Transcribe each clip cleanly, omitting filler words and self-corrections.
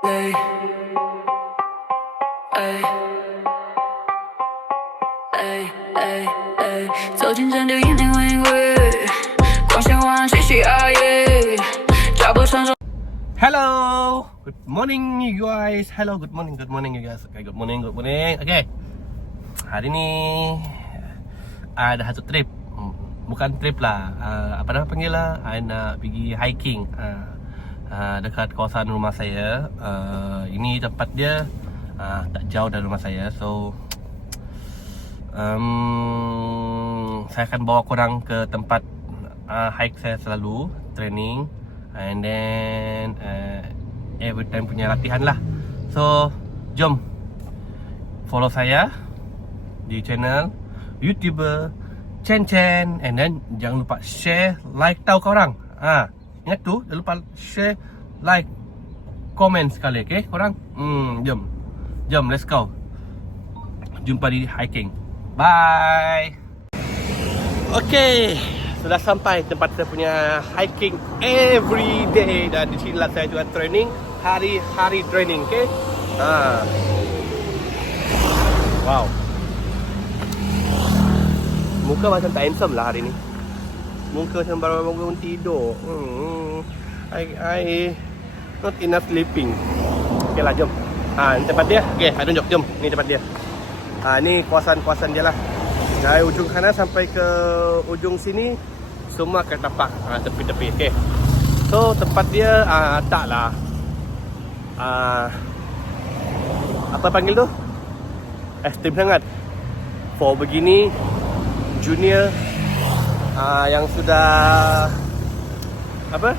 累，哎哎哎哎，走进真的眼睛会因为光线晚继续熬夜，脚步传送。 Hello, good morning you guys. Hello, good morning you guys. Okay, good morning. Okay, hari ni ada satu trip. Bukan trip lah. Apa nama panggil lah? I nak pergi hiking dekat kawasan rumah saya. Ini tempat dia tak jauh dari rumah saya. So, saya akan bawa korang ke tempat hike saya selalu, training. And then every time punya latihan lah. So, jom follow saya di channel YouTuber Chen Chen. And then jangan lupa share, like tau korang. Ingat tu, jangan lupa share, like, komen sekali, okay korang? Jom, let's go. Jumpa di hiking. Bye. Okay, sudah sampai tempat saya punya hiking every day. Dan di sini lah saya juga training, hari-hari training, okay? Wow, muka macam tak handsome lah hari ni. Muka macam baru bangun tidur. I not enough sleeping. Okay lah, jom. Ni tempat dia. Okay, I tunjuk, jom. Ni tempat dia. Ni kawasan-kawasan dia lah. Dari ujung kanan sampai ke ujung sini semua akan tapak tepi-tepi. Okay, so tempat dia taklah apa panggil tu, ekstrim sangat. For begini junior yang sudah apa,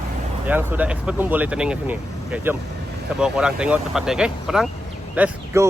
yang sudah expert pun boleh training ke sini. Okay, jom saya bawa korang tengok tempat dia. Okay korang, let's go.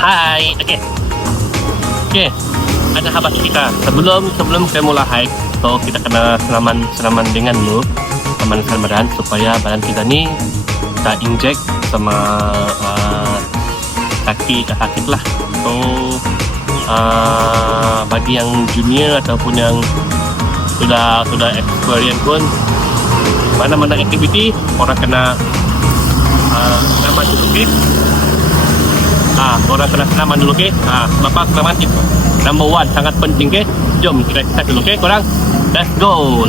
Hai, okay. Ada khabar kita. Sebelum kita mula hike, so kita kena senaman dengan dulu, senaman badan supaya badan kita ni tak injek sama kaki tak sakit lah. So bagi yang junior ataupun yang sudah experience pun, mana-mana aktiviti orang kena senaman dulu, okay? Korang kena senaman dulu, okay? Bapak senaman number one, sangat penting, okay? Jom kita start dulu, okay korang? Let's go.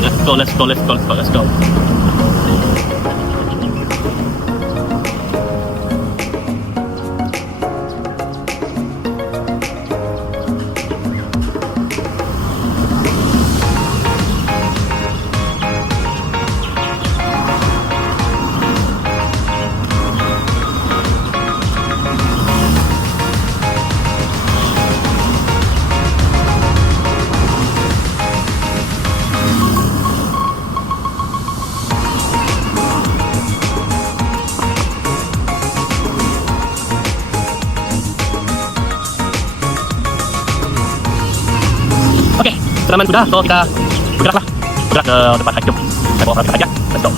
Okay, senaman sudah, so kita bergerak ke tempat hike. Saya bawa orang saja. Let's go.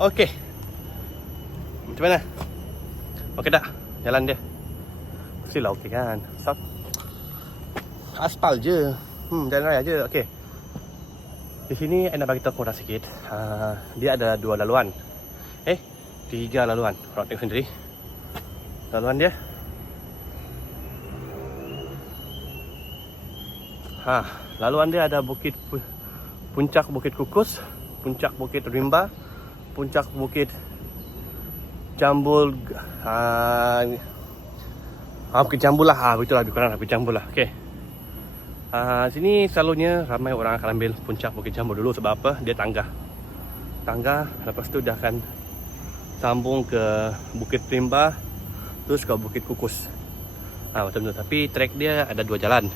Okey. Macam mana? Okey tak? Jalan dia. Mestilah okey kan? Aspal je. Jalan raya je. Okey. Di sini saya nak bagi tahu korang sikit. Dia ada 2 laluan. 3 laluan. Korang tengok sendiri. Laluan dia. Laluan dia ada puncak Bukit Kukus, puncak Bukit Rimba, puncak Bukit Jambul. Bukit Jambul lah. Begitulah lebih kurang Bukit Jambul lah. Okey. Sini selalunya ramai orang akan ambil puncak Bukit Jambul dulu. Sebab apa? Dia tangga. Lepas tu dia akan sambung ke Bukit Rimba, terus ke Bukit Kukus. Macam tu. Tapi trek dia ada 2 jalan.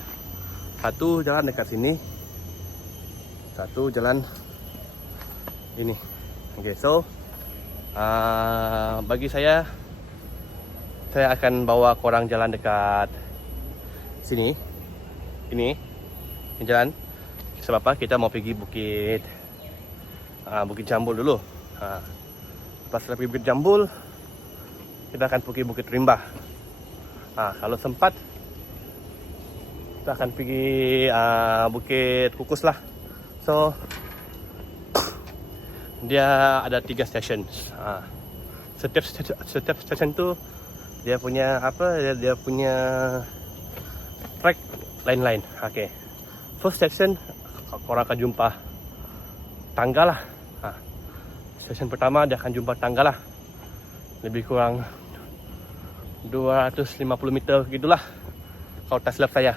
Satu jalan dekat sini, satu jalan ini. Okay, so bagi saya akan bawa korang jalan dekat sini. Ini jalan. Sebab apa? Kita mau pergi Bukit Jambul dulu. Lepas pergi Bukit Jambul, kita akan pergi Bukit Rimba. Kalau sempat, kita akan pergi Bukit Kukus lah. So dia ada 3 stesen. Setiap stesen tu dia punya dia punya track lain-lain. Okay. First section korang akan jumpa tangga lah. Stesen pertama dia akan jumpa tangga lah. Lebih kurang 250 meter gitulah, kalau tak silap saya.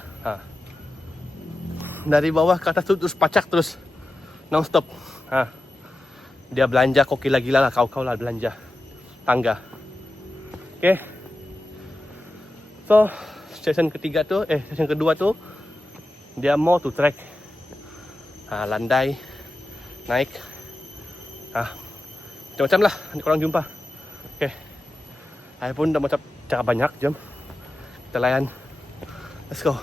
Dari bawah ke atas tu terus pacak terus non-stop. Dia belanja kok gila-gila lah, kau lah belanja tangga. Okay. So stesen kedua tu dia more to track. Landai naik. Macam-macam lah korang jumpa. Okay. Saya pun dah macam cakap banyak. Jom kita layan. Let's go.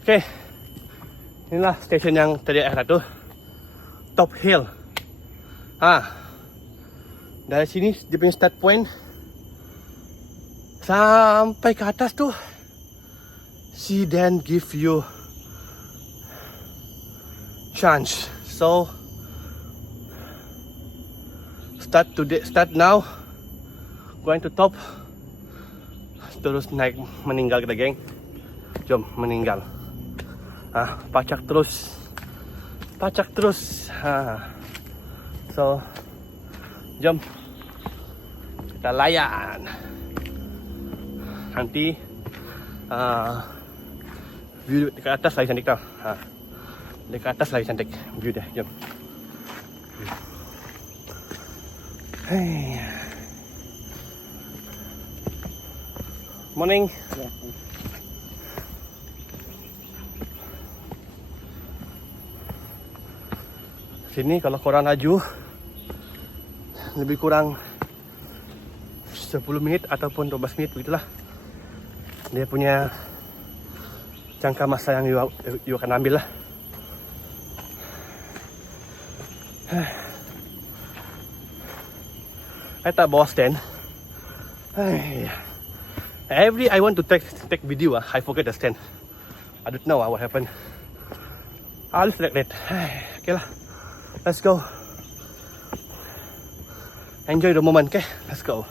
Okay. Inilah stesen yang tadi saya kata, Top Hill. Dari sini dia punya start point sampai ke atas tu, she then give you chance. So start now, going to top, terus naik meninggal kita geng. Jom meninggal. Pacak terus. So jom kita layan. Nanti view dekat atas lagi cantik tau. Dekat atas lagi cantik view dia. Jom. Morning. Sini kalau korang laju lebih kurang 10 minit ataupun 12 minit begitulah. Dia punya jangka masa yang you akan ambil lah. I tak bawa stand. I want to take video, I forget the stand. I don't know what happened. I'll select it. Okay lah. Let's go. Enjoy the moment, okay? Let's go.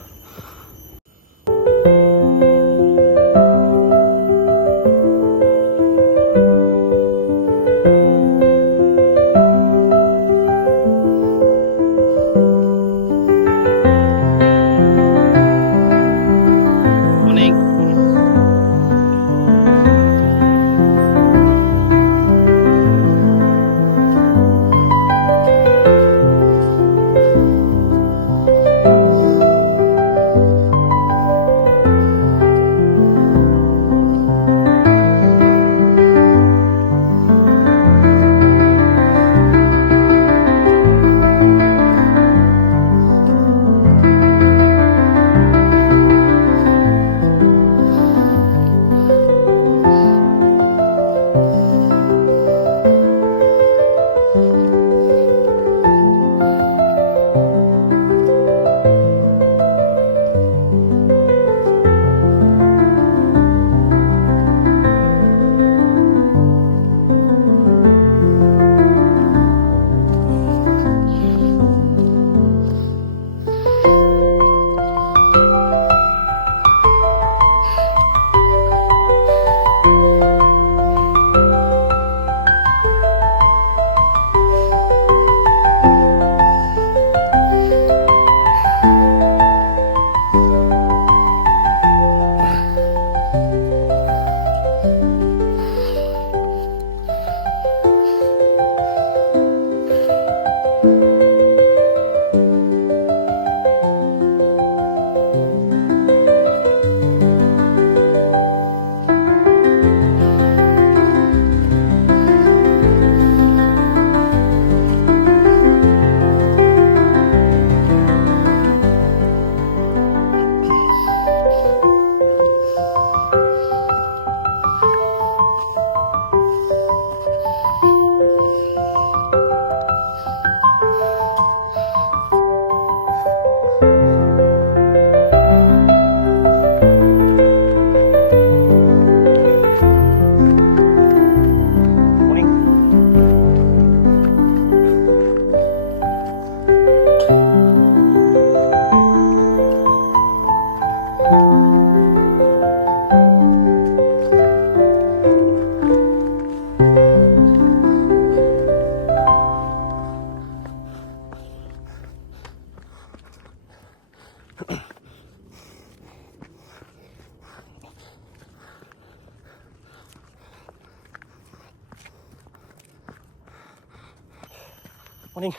Morning.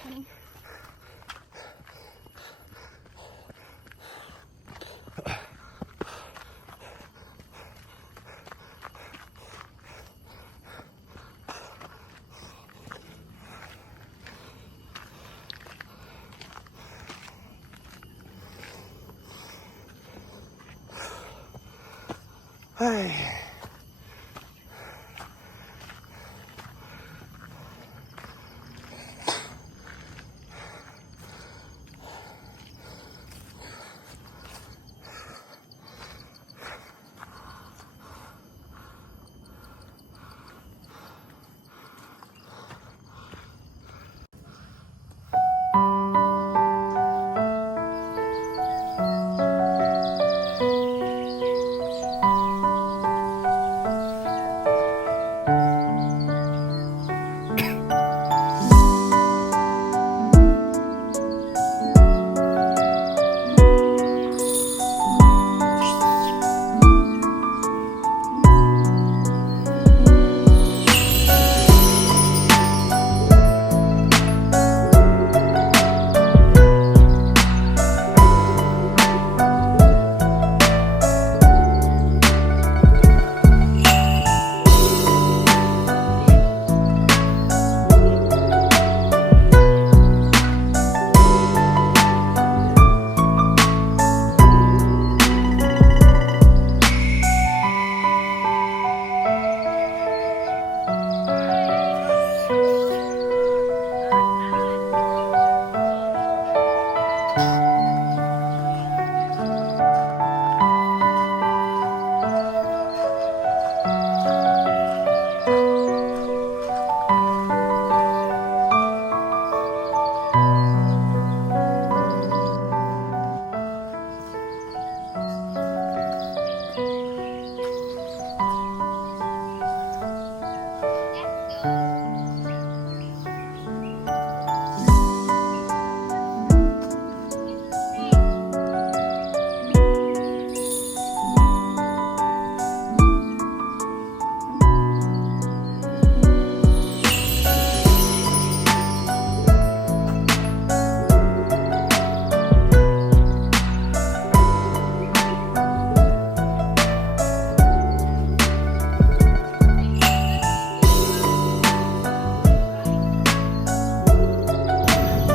Hai.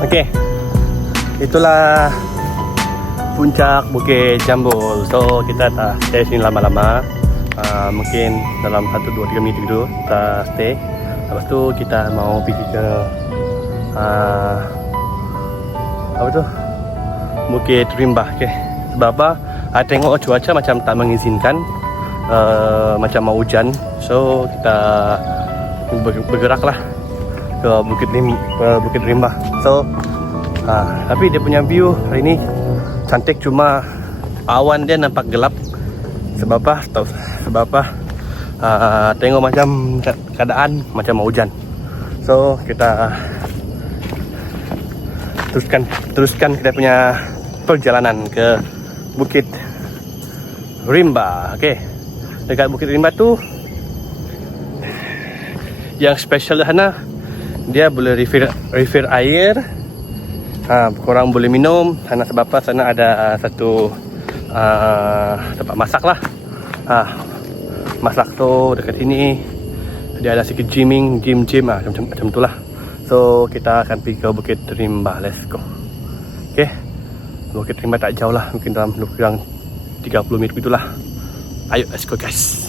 Okey, itulah puncak Bukit Jambul. So kita tak stay sini lama-lama. Mungkin dalam 1-2-3 minit dulu kita stay. Lepas tu kita mau pergi ke apa tu? Bukit Rimba. Okey. Sebab apa? Tengok cuaca macam tak mengizinkan, macam mau hujan. So kita bergeraklah ke Bukit Rimba. So tapi dia punya view hari ni cantik, cuma awan dia nampak gelap. Sebab apa? Tahu sebab apa? Tengok macam keadaan macam mau hujan. So kita teruskan kita punya perjalanan ke Bukit Rimba. Okey. Dekat Bukit Rimba tu yang special di sana, dia boleh refill air. Korang boleh minum sana. Sebab apa? Sana ada satu tempat masak lah. Masak tu dekat sini. Dia ada sikit gym macam tu lah. So kita akan pergi ke Bukit Rimba. Let's go. Okay, Bukit Rimba tak jauh lah, mungkin dalam lebih kurang 30 minit begitulah. Ayo, let's go guys.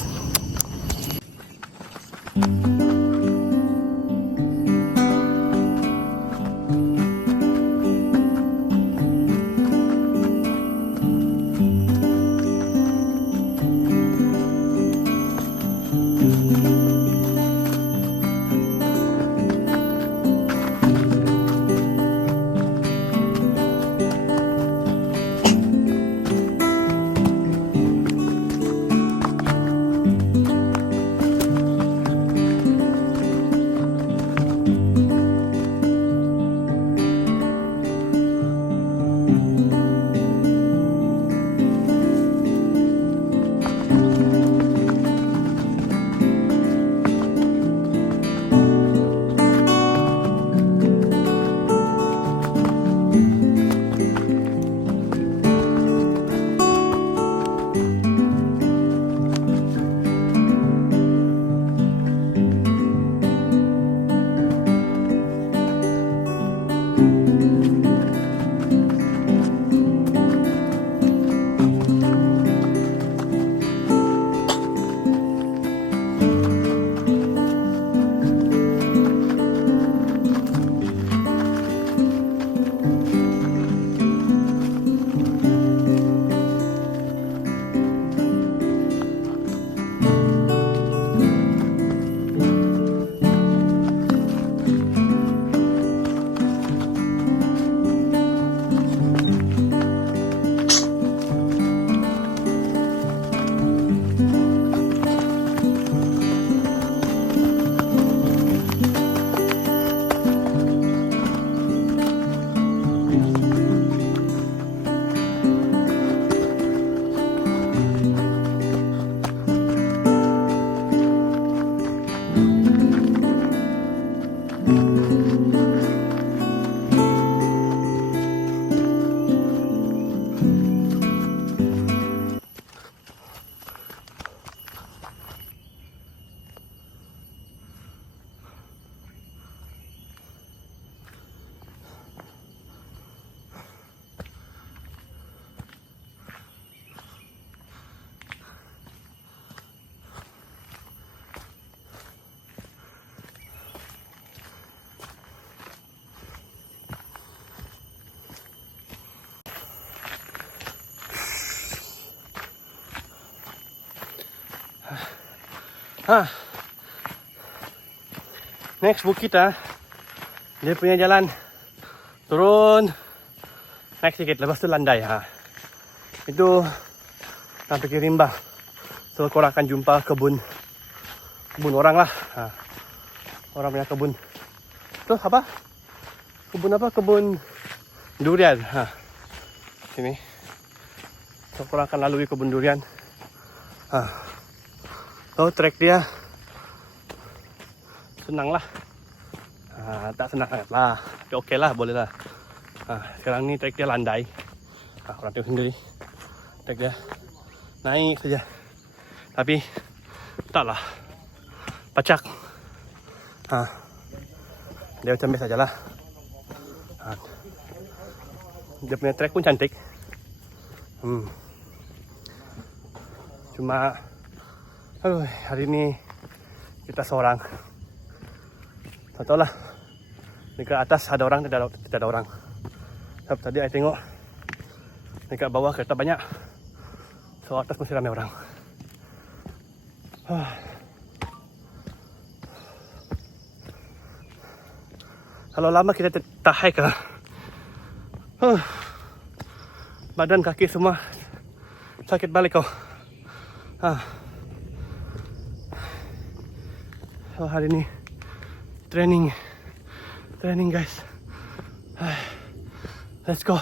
Next bukit dia punya jalan turun naik sikit, lepas tu landai. Itu sampai ke rimba. So korang akan jumpa kebun orang lah. Orang punya kebun. Tu apa? Kebun durian. Sini. So korang akan lalui kebun durian. So trek dia senang lah. Tak senang sangat lah, tapi okey lah, boleh lah. Sekarang ni trek dia landai. Korang tengok sendiri. Trek dia naik saja. Tapi taklah pacak. Dia macam biasa sajalah. Dia punya trek pun cantik. Cuma hari ni kita seorang. Tak tahu lah. Dekat atas ada orang, tidak ada orang. Sebab tadi saya tengok dekat bawah kereta banyak. So atas masih ramai orang. Kalau lama kita tak hike badan kaki semua sakit balik kau. So hari ni training guys. Let's go.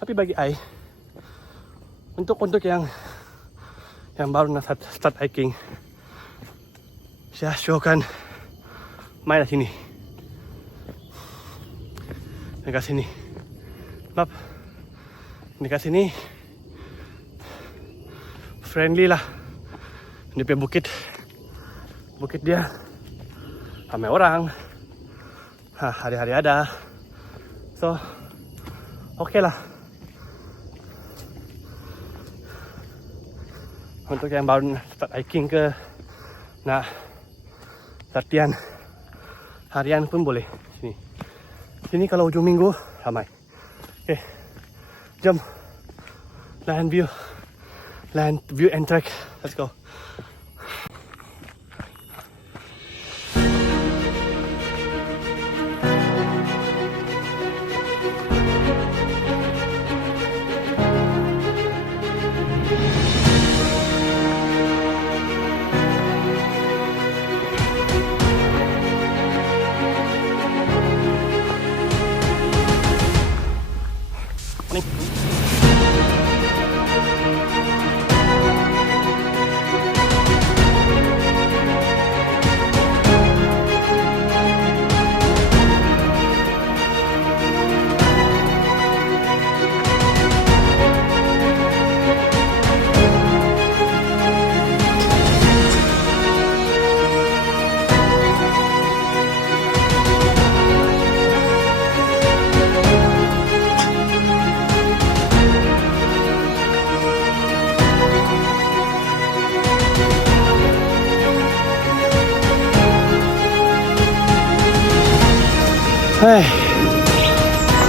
Tapi bagi I, untuk yang baru nak start hiking, saya syurkan main di sini. Dekat sini. Sebab dekat sini friendly lah. Dia punya bukit dia ramai orang. Hari-hari ada. So okey lah. Untuk yang baru start hiking ke, nak latihan harian pun boleh sini. Sini kalau hujung minggu ramai. Okay, jom land view and trek. Let's go.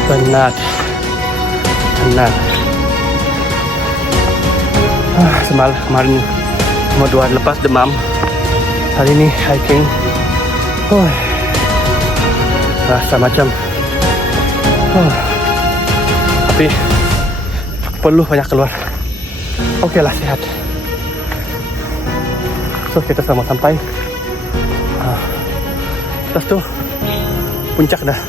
Penat. Kemarin cuma 2 hari lepas demam. Hari ni hiking. Rasa macam tapi perlu banyak keluar. Okey lah, sihat. So kita sama sampai atas tu puncak dah.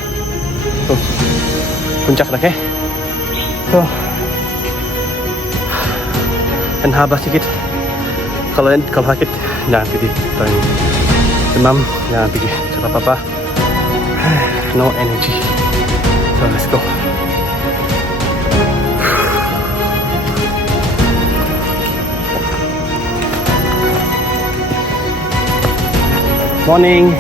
Puncak dah, okay? So dan habis sikit. Kalau sakit jangan pergi. Kalau demam jangan pergi. Sebab apa? No energy. So let's go. Morning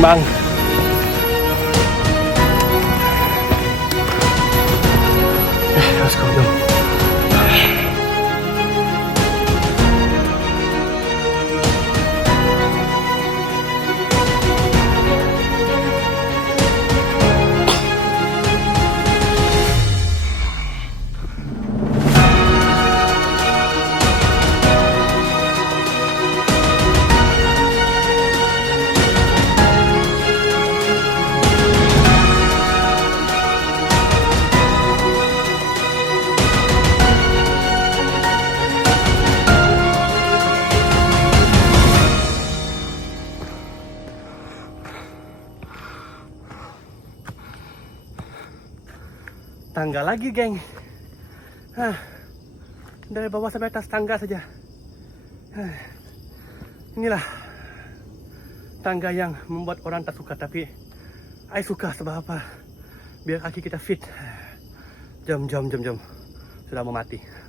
bang. Let's go, jom. tangga lagi, geng. Dari bawah sampai atas tangga saja. Inilah tangga yang membuat orang tak suka, tapi I suka. Sebab apa? Biar kaki kita fit. Jom. Sudah mau mati.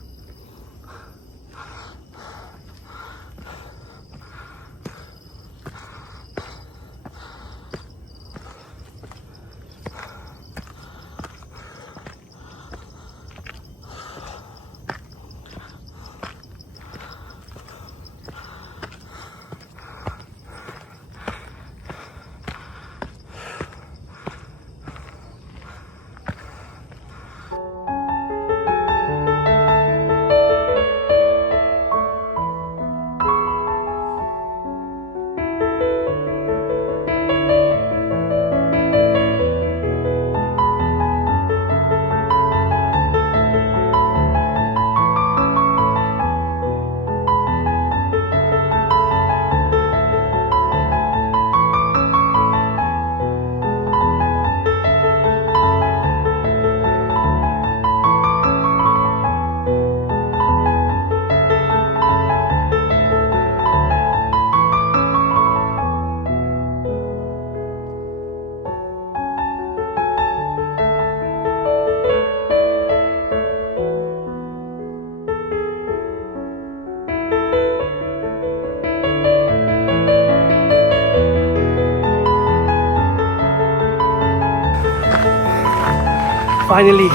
Finally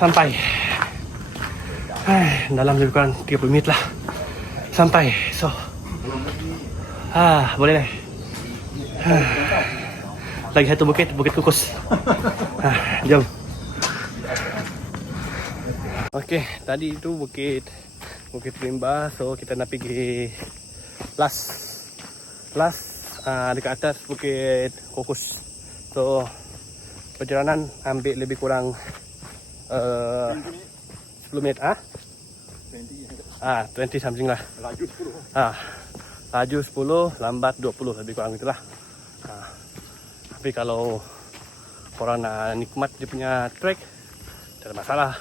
sampai. Dalam lebih kurang 30 minit lah sampai. So boleh lah. Lagi satu bukit Kukus. Jom. Okey, tadi itu bukit Rimba. So kita nak pergi last dekat atas bukit Kukus. So perjalanan ambil lebih kurang 10 minit. 20 something lah. Laju 10, lambat 20, lebih kurang itulah. Tapi kalau korang nak nikmat dia punya trek, tak ada masalah.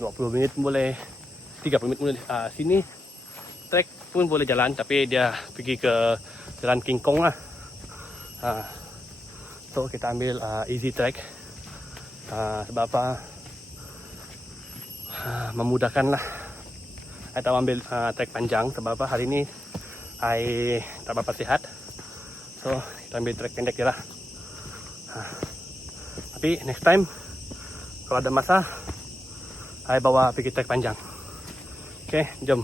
20 minit pun boleh, 30 minit pun boleh. Sini trek pun boleh jalan, tapi dia pergi ke jalan King Kong lah. So kita ambil easy trek. Sebab apa? Memudahkan lah. I tak ambil trek panjang. Sebab apa? Hari ni I tak berapa sihat. So kita ambil trek pendek je lah. Tapi next time kalau ada masa, I bawa pergi trek panjang. Okay, jom.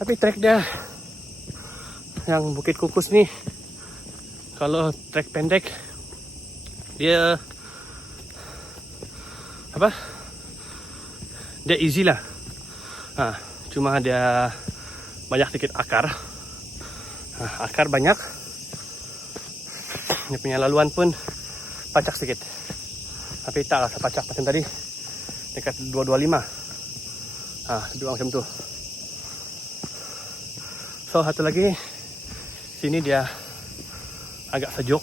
Tapi trek dia yang Bukit Kukus ni, kalau trek pendek dia apa? Dia easy lah. Cuma dia banyak sedikit akar. Akar banyak. Dia punya laluan pun pacak sedikit. Tapi tak rasa pacak macam tadi. Dekat 225. Lebih macam tu. So satu lagi, sini dia agak sejuk.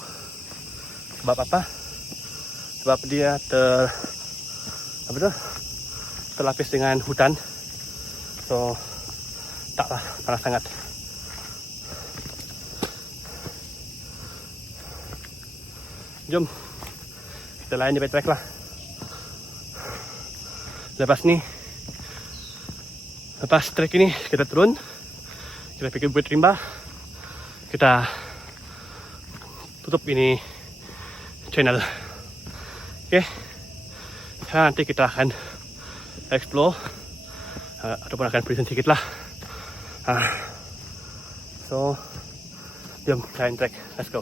Sebab apa? Sebab dia terlapis dengan hutan. So taklah panas sangat. Jom kita layan di trek lah. Lepas trek ini kita turun, kita pergi Bukit Rimba, kita tutup ini channel. Okay, nanti kita akan explore ataupun akan present sedikit lah. So jom layan trek, let's go.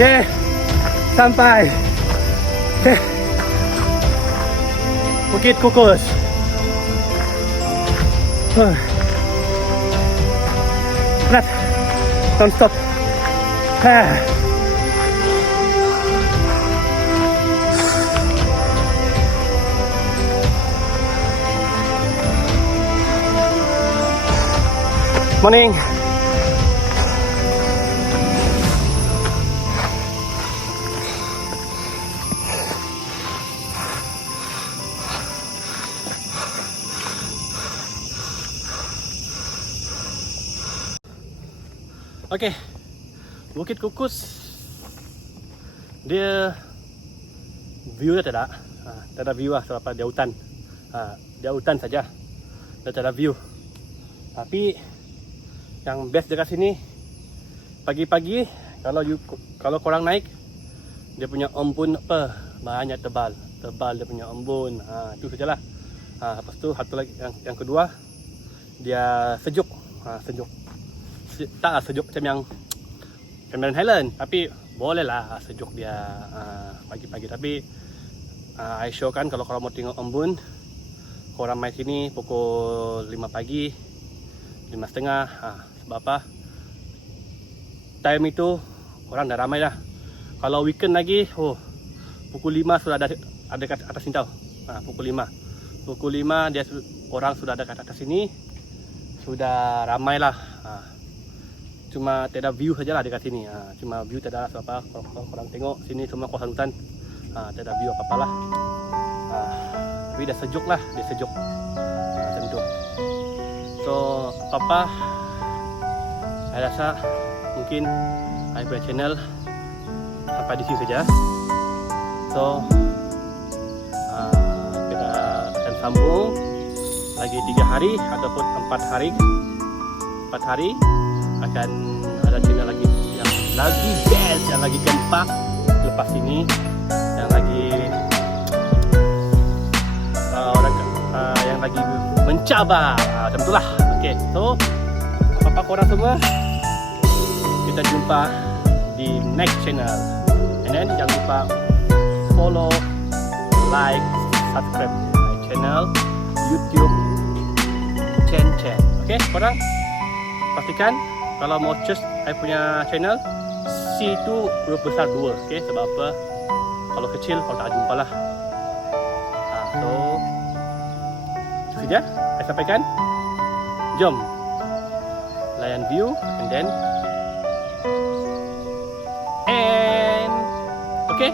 Okay, sampai Bukit Kukus. Berat, non-stop. Morning. Okay, Bukit Kukus dia view dia tak ada. Tak ada view lah sebab dia hutan. Dia hutan saja. Dia tak ada view. Tapi yang best dekat sini pagi-pagi kalau korang naik, dia punya embun apa banyak tebal dia punya embun. Itu sajalah. Lepas tu satu lagi yang kedua, dia sejuk. Sejuk. Tak sejuk macam yang Cameron Highland, tapi boleh lah sejuk dia pagi-pagi. Tapi I show kan kalau korang mau tengok embun, korang main sini pukul 5 pagi, 5.30. Sebab apa? Time itu orang dah ramai dah. Kalau weekend lagi, pukul 5 sudah ada kat atas sini tau. Pukul 5 dia orang sudah ada kat atas sini, sudah ramai lah. Cuma tak ada view sajalah dekat sini. Cuma view tak ada sebab apa? Kalau korang tengok sini semua kawasan hutan, tak ada view apa-apa lah. Tapi dah sejuk lah, dia sejuk. Macam tu. So apa-apa, saya rasa mungkin saya punya channel sampai di sini saja. So kita akan sambung lagi 3 hari ataupun 4 hari. 4 hari akan ada channel lagi yang lagi best, yang lagi gempak lepas ini, yang lagi yang lagi mencabar, macam itulah. Okay, so apa-apa korang semua, kita jumpa di next channel. And then jangan lupa follow, like, subscribe my channel YouTube Chen. Okay, korang pastikan kalau mau choose saya punya channel, C itu huruf besar 2. Okay, sebab apa? Kalau kecil kau tak jumpa lah. So itu saja saya sampaikan. Jom layan view and okay.